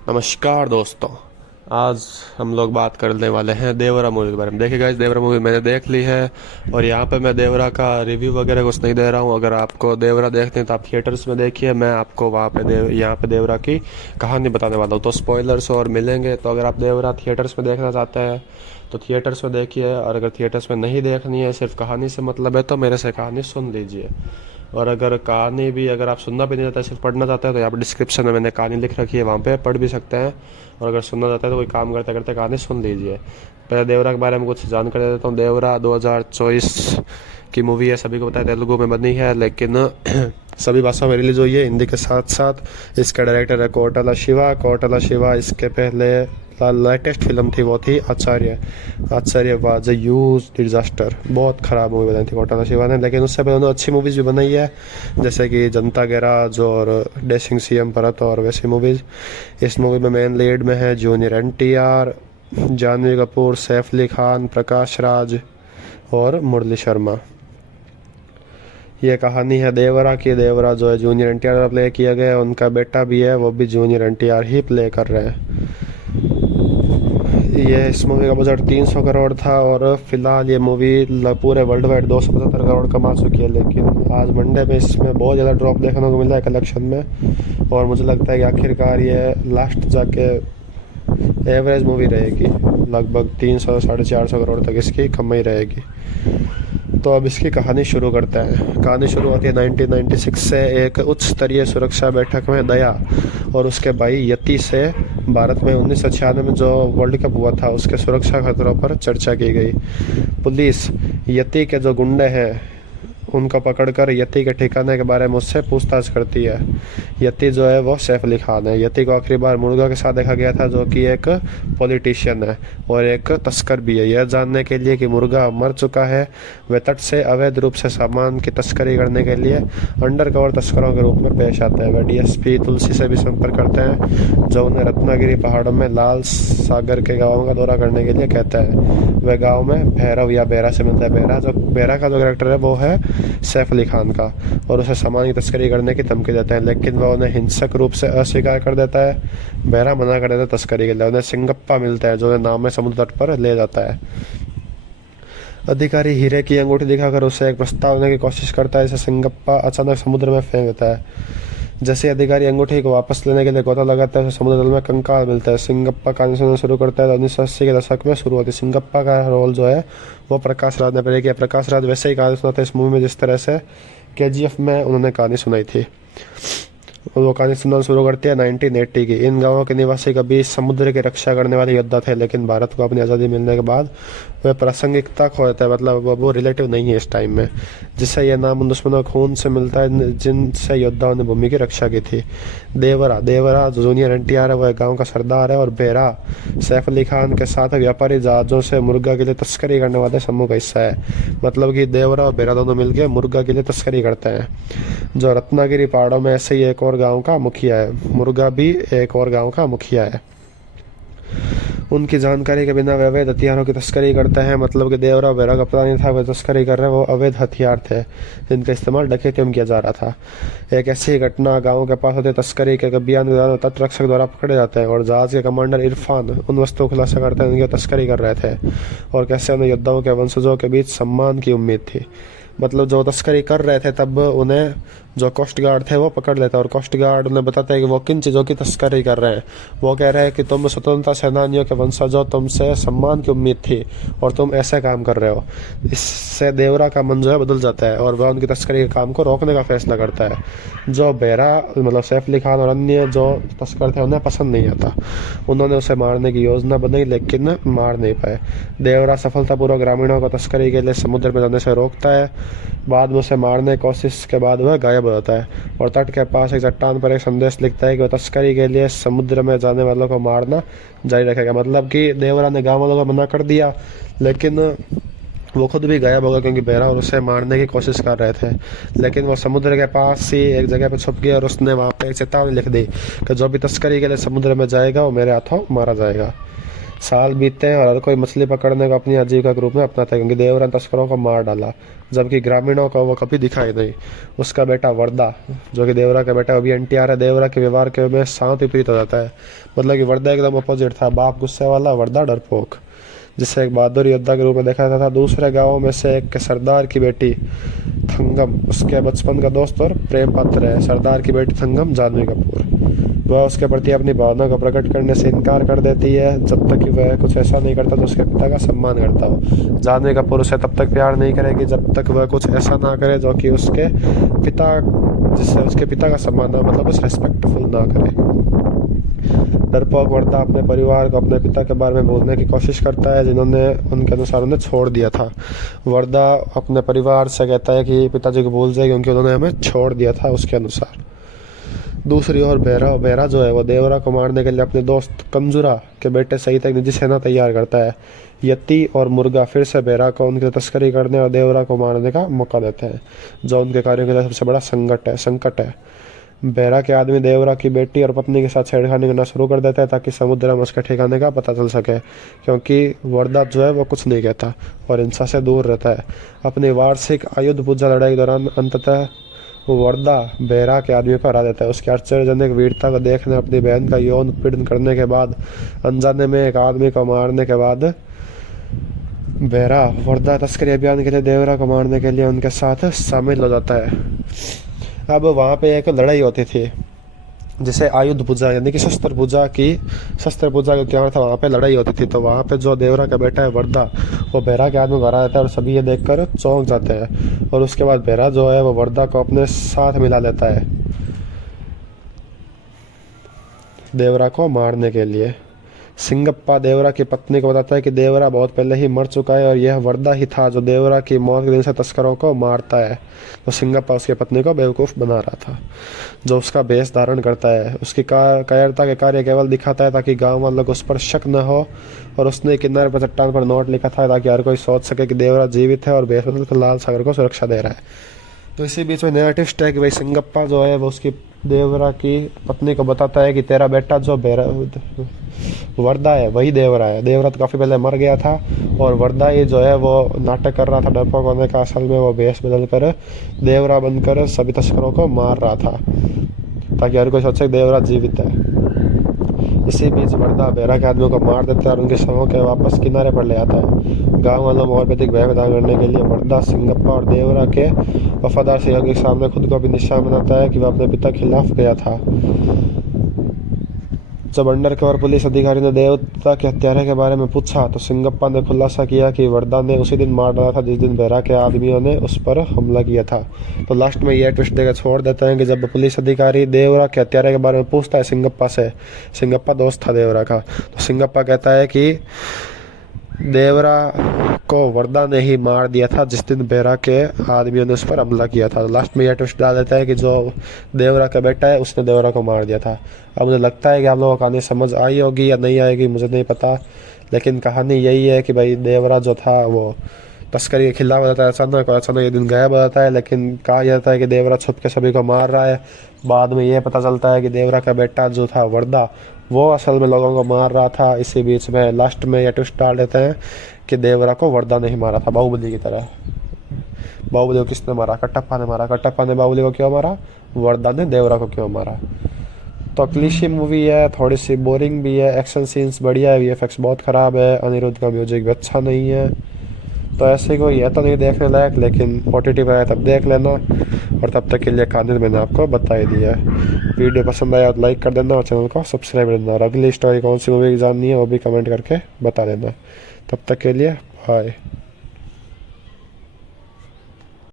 नमस्कार दोस्तों। आज हम लोग बात करने वाले हैं देवरा मूवी के बारे में। देखिए गाइस, देवरा मूवी मैंने देख ली है और यहाँ पे मैं देवरा का रिव्यू वगैरह कुछ नहीं दे रहा हूँ। अगर आपको देवरा देखते हैं तो आप थिएटर्स में देखिए। मैं आपको वहाँ पे यहाँ पे देवरा की कहानी बताने वाला हूँ, तो स्पॉयलर्स और मिलेंगे। तो अगर आप देवरा थिएटर्स में देखना चाहते हैं तो थिएटर्स में देखिए, और अगर थिएटर्स में नहीं देखनी है, सिर्फ कहानी से मतलब है, तो मेरे से कहानी सुन लीजिए। और अगर कहानी भी अगर आप सुनना भी नहीं चाहते, सिर्फ पढ़ना चाहते हैं, तो यहाँ पर डिस्क्रिप्शन में मैंने कहानी लिख रखी है, वहाँ पे पढ़ भी सकते हैं। और अगर सुनना चाहते हैं तो कोई काम करते करते कहानी सुन लीजिए। पहले देवरा के बारे में कुछ जानकारी दे देता हूँ। देवरा 2024 की मूवी है, सभी को पता है तेलुगु में बनी है, लेकिन सभी भाषाओं में रिलीज हुई है हिंदी के साथ साथ। इसका डायरेक्टर है कोटाला शिवा। कोटाला शिवा इसके पहले लेटेस्ट फिल्म थी वो थी आचार्य। आचार्य वाज अ ह्यूज डिजास्टर, बहुत ख़राब मूवी बनाई थी कोटाला शिवा ने। लेकिन उससे पहले उन्होंने अच्छी मूवीज़ भी बनाई है, जैसे कि जनता गैराज और डैशिंग सीएम भरत और वैसी मूवीज़। इस मूवी में मेन लीड में है जूनियर एनटीआर, जानवी कपूर, सैफ अली खान, प्रकाश राज और मुरली शर्मा। ये कहानी है देवरा की। देवरा जो है जूनियर एनटीआर प्ले किया गया है, उनका बेटा भी है, वो भी जूनियर एनटीआर ही प्ले कर रहे हैं। ये इस मूवी का बजट 300 करोड़ था और फिलहाल ये मूवी पूरे वर्ल्ड वाइड 275 करोड़ कमा चुकी है। लेकिन आज मंडे में इसमें बहुत ज़्यादा ड्रॉप देखने को मिला है कलेक्शन में, और मुझे लगता है कि आखिरकार ये लास्ट जाके एवरेज मूवी रहेगी। लगभग 300 साढ़े 400 करोड़ तक इसकी कमाई रहेगी। तो अब इसकी कहानी शुरू करते हैं। कहानी शुरू होती है 1996 से एक उच्च स्तरीय सुरक्षा बैठक में दया और उसके भाई यति से भारत में 1996 में जो वर्ल्ड कप हुआ था उसके सुरक्षा खतरों पर चर्चा की गई। पुलिस यति के जो गुंडे हैं उनको पकड़कर यति के ठिकाने के बारे में उससे पूछताछ करती है। यति जो है वो सैफ अली खान है। यति को आखिरी बार मुर्गा के साथ देखा गया था, जो कि एक पॉलिटिशियन है और एक तस्कर भी है। यह जानने के लिए कि मुर्गा मर चुका है, वे तट से अवैध रूप से सामान की तस्करी करने के लिए अंडरकवर तस्करों के रूप में पेश आते हैं। वे डीएसपी तुलसी से भी संपर्क करते हैं, जो उन्हें रत्नागिरी पहाड़ों में लाल सागर के गाँव का दौरा करने के लिए कहते हैं। वे गाँव में भैरव या बेरा से मिलता है। बेरा का जो कैरेक्टर है वो है सैफ अली खान का, और उसे सामान की तस्करी करने की धमकी देते हैं, लेकिन वह उन्हें हिंसक रूप से अस्वीकार कर देता है। बेरा मना कर देता है तस्करी के लिए। उन्हें सिंगप्पा मिलता है, जो उन्हें नाव में समुद्र तट पर ले जाता है। अधिकारी हीरे की अंगूठी दिखाकर उसे एक प्रस्ताव देने की कोशिश करता है, इसे सिंगप्पा अचानक समुद्र में फेंक देता है। जैसे अधिकारी अंगूठी को वापस लेने के लिए गोता लगाता है, उसे समुद्र तल में कंकाल मिलता है। सिंगप्पा कहानी सुनना शुरू करता है। 1980 के दशक में शुरू होती है। सिंगप्पा का रोल जो है वो प्रकाश राज ने प्ले किया। प्रकाश राज वैसे ही कहानी सुनाते हैं इस मूवी में जिस तरह से केजीएफ में उन्होंने कहानी सुनाई थी। वो कहानी सुनना शुरू करती है 1980 की। इन गांवों के निवासी कभी समुद्र की रक्षा करने वाले योद्धा थे, लेकिन भारत को अपनी आज़ादी मिलने के बाद वे प्रासंगिकता खो देते हैं, मतलब वो रिलेटिव नहीं है इस टाइम में, जिससे यह नाम उन दुश्मनों खून से मिलता है जिनसे योद्धाओं ने भूमि की रक्षा की थी। देवरा जो जूनियर एनटीआर है, वह गाँव का सरदार है, और बेरा सैफ अली खान के साथ व्यापारी जहाज़ों से मुर्गा के लिए तस्करी करने वाले समूह का हिस्सा है। मतलब कि देवरा और बेरा दोनों मिलकर मुर्गा के लिए तस्करी करते हैं, जो रत्नागिरी पहाड़ों में ऐसे ही एक और गांव का मुखिया है। मुर्गा भी एक और गांव का मुखिया है। उनकी जानकारी के बिना वे अवैध हथियारों की तस्करी करते हैं। मतलब कि देवरा बेरा का पता नहीं था वे तस्करी कर रहे हैं, वो अवैध हथियार थे जिनका इस्तेमाल डकैती में किया जा रहा था। एक ऐसी घटना गांव के पास होती तस्करी के अभियान के दौरान तटरक्षक द्वारा पकड़े जाते हैं, और जहाज के कमांडर इरफान उन वस्तुओं को खुलासा करते हैं जिनकी तस्करी कर रहे थे, और कैसे उन्हें योद्धाओं के वंशजों के बीच सम्मान की उम्मीद थी। मतलब जो तस्करी कर रहे थे तब उन्हें जो कोस्ट गार्ड थे वो पकड़ लेते हैं, और कोस्ट गार्ड उन्हें बताते हैं कि वो किन चीज़ों की तस्करी कर रहे हैं। वो कह रहे हैं कि तुम स्वतंत्रता सेनानियों के वंशजों, तुमसे सम्मान की उम्मीद थी और तुम ऐसे काम कर रहे हो। इससे देवरा का मन जो है बदल जाता है और वह उनकी तस्करी के काम को रोकने का फैसला करता है। जो बेरा मतलब सैफ अली खान और अन्य जो तस्कर थे उन्हें पसंद नहीं आता। उन्होंने उसे मारने की योजना बनाई, लेकिन मार नहीं पाए। देवरा सफलतापूर्वक ग्रामीणों को तस्करी के लिए समुद्र में जाने से रोकता है। बाद में उसे मारने की कोशिश के बाद वह गायब हो जाता है, और तट के पास एक चट्टान पर एक संदेश लिखता है कि वह तस्करी के लिए समुद्र में जाने वालों को मारना जारी रखेगा। मतलब कि देवरा ने गाँव वालों को मना कर दिया, लेकिन वो खुद भी गायब होगा क्योंकि बेरा और उसे मारने की कोशिश कर रहे थे। लेकिन वो समुद्र के पास ही एक जगह पर छुप गया और उसने वहाँ पे एक चेतावनी लिख दी कि जो भी तस्करी के लिए समुद्र में जाएगा वो मेरे हाथों मारा जाएगा। साल बीतते हैं और हर कोई मछली पकड़ने को अपनी आजीविका के रूप में अपनाता है, क्योंकि देवरा ने तस्करों को मार डाला। जबकि ग्रामीणों को वो कभी दिखाई नहीं। उसका बेटा वर्दा, जो कि देवरा का बेटा, अभी NTR है, देवरा के व्यवहार के में शांत विपरीत हो जाता है। मतलब कि वर्दा एकदम अपोजिट था, बाप गुस्से वाला, वर्दा डरपोक, जिसे एक बहादुर योद्धा के रूप में देखा जाता था। दूसरे गाँव में से एक के सरदार की बेटी थंगम उसके बचपन का दोस्त और प्रेम पात्र है। सरदार की बेटी थंगम जानवी कपूर, वह उसके प्रति अपनी भावना को प्रकट करने से इनकार कर देती है जब तक कि वह कुछ ऐसा नहीं करता जो उसके पिता का सम्मान करता हो। जानवी कपूर उसे तब तक प्यार नहीं करेगी जब तक वह कुछ ऐसा ना करे जो कि उसके पिता, जिससे उसके पिता का सम्मान ना, मतलब कुछ रेस्पेक्टफुल ना करे। डरपोक वर्दा अपने परिवार को अपने पिता के बारे में बोलने की कोशिश करता है, जिन्होंने उनके अनुसार उन्हें छोड़ दिया था। वर्दा अपने परिवार से कहता है कि पिताजी को भूल जाए क्योंकि उन्होंने हमें छोड़ दिया था, उसके अनुसार। दूसरी ओर बेरा जो है वो देवरा को मारने के लिए अपने दोस्त कंजुरा के बेटे सहित एक निजी सेना तैयार करता है। यति और मुर्गा फिर से बेरा को उनकी तस्करी करने और देवरा को मारने का मौका देते हैं, जो उनके कार्यों के लिए सबसे बड़ा संकट है। बेरा के आदमी देवरा की बेटी और पत्नी के साथ छेड़खानी करना शुरू कर देते हैं ताकि समुद्र में उसके ठिकाने का पता चल सके, क्योंकि वर्दा जो है वो कुछ नहीं कहता और हिंसा से दूर रहता है। अपनी वार्षिक आयुध पूजा लड़ाई के दौरान अंततः वर्दा बेरा के आदमी को हरा देता है। उसकी आश्चर्यजनक वीरता को देखने, अपनी बहन का यौन उत्पीड़न करने के बाद, अनजाने में एक आदमी को मारने के बाद, बेरा वर्दा तस्करी अभियान के लिए देवरा को मारने के लिए उनके साथ शामिल हो जाता है। अब वहाँ पे एक लड़ाई होती थी जिसे आयुध पूजा यानी कि शस्त्र पूजा का त्यौहार था। वहाँ पे लड़ाई होती थी, तो वहाँ पे जो देवरा का बेटा है वर्दा, वो बेरा के आदमी को हरा देता है और सभी ये देखकर चौंक जाते हैं। और उसके बाद बेरा जो है वो वर्दा को अपने साथ मिला लेता है देवरा को मारने के लिए। सिंगप्पा देवरा की पत्नी को बताता है कि देवरा बहुत पहले ही मर चुका है और यह वर्दा ही था जो देवरा की मौत के दिन से तस्करों को मारता है। तो सिंगप्पा उसकी पत्नी को बेवकूफ़ बना रहा था, जो उसका भेष धारण करता है। उसकी कायरता के कार्य केवल दिखाता है ताकि गांव वालों को उस पर शक न हो, और उसने किनारे पर चट्टान पर नोट लिखा था ताकि हर कोई सोच सके कि देवरा जीवित है और भेष बदलकर लाल सागर को सुरक्षा दे रहा है। तो इसी बीच में नया ट्विस्ट है कि भाई सिंगप्पा जो है वो उसकी देवरा की पत्नी को बताता है कि तेरा बेटा जो वर्दा है वही देवरा है। देवरा तो काफ़ी पहले मर गया था और वर्दा ये जो है वो नाटक कर रहा था डरपोक होने का, असल में वो भेष बदल कर देवरा बनकर सभी तस्करों को मार रहा था ताकि हर कोई सोचे देवरा जीवित है। इसी बीच वर्दा बेरा के आदमियों को मार देता है और उनके शवों के वापस किनारे पर ले आता है। गांव वालों में और भी अधिक भय पैदा करने के लिए वर्दा सिंगप्पा और देवरा के वफादार सहयोगी के सामने खुद को भी निशान बनाता है कि वह अपने पिता के खिलाफ गया था। जब अंडरकवर पुलिस अधिकारी ने देवता के हत्यारे के बारे में पूछा तो सिंगप्पा ने खुलासा किया कि वर्दा ने उसी दिन मार डाला था जिस दिन बेरा के आदमियों ने उस पर हमला किया था। तो लास्ट में यह ट्विस्ट देकर छोड़ देते हैं कि जब पुलिस अधिकारी देवरा के हत्यारे के बारे में पूछता है सिंगप्पा से, सिंगप्पा दोस्त था देवरा का, तो सिंगप्पा कहता है कि देवरा को वर्दा ने ही मार दिया था जिस दिन बेरा के आदमियों ने उस पर हमला किया था। लास्ट में यह ट्विस्ट डाल देता है कि जो देवरा का बेटा है उसने देवरा को मार दिया था। अब मुझे लगता है कि आप लोगों को कहानी समझ आई होगी या नहीं आएगी मुझे नहीं पता, लेकिन कहानी यही है कि भाई देवरा जो था वो तस्करी के खिलाफ हो जाता है, अचानक ये दिन गायब हो जाता है, लेकिन कहा जाता है कि देवरा छुप के सभी को मार रहा है। बाद में ये पता चलता है कि देवरा का बेटा जो था वर्दा वो असल में लोगों को मार रहा था। इसी बीच में लास्ट में यह ट्विस्ट डाल देते हैं कि देवरा को वर्दा ने ही मारा था, बाहुबली की तरह। बाहुबली को किसने मारा? कटप्पा ने मारा। कटप्पा ने बाहुबली को क्यों मारा? वर्दा ने देवरा को क्यों मारा? तो क्लीशे मूवी है, थोड़ी सी बोरिंग भी है, एक्शन सीन्स बढ़िया है, VFX बहुत ख़राब है, अनिरुद्ध का म्यूजिक भी अच्छा नहीं है। तो ऐसे कोई है तो नहीं देखने लायक, लेकिन OTT पर आए तब देख लेना। और तब तक के लिए कहानी मैंने आपको बता ही दिया है। वीडियो पसंद आया तो लाइक कर देना और चैनल को सब्सक्राइब कर देना। और अगली स्टोरी कौन सी मूवी की जाननी है वो भी कमेंट करके बता देना। तब तक के लिए बाय।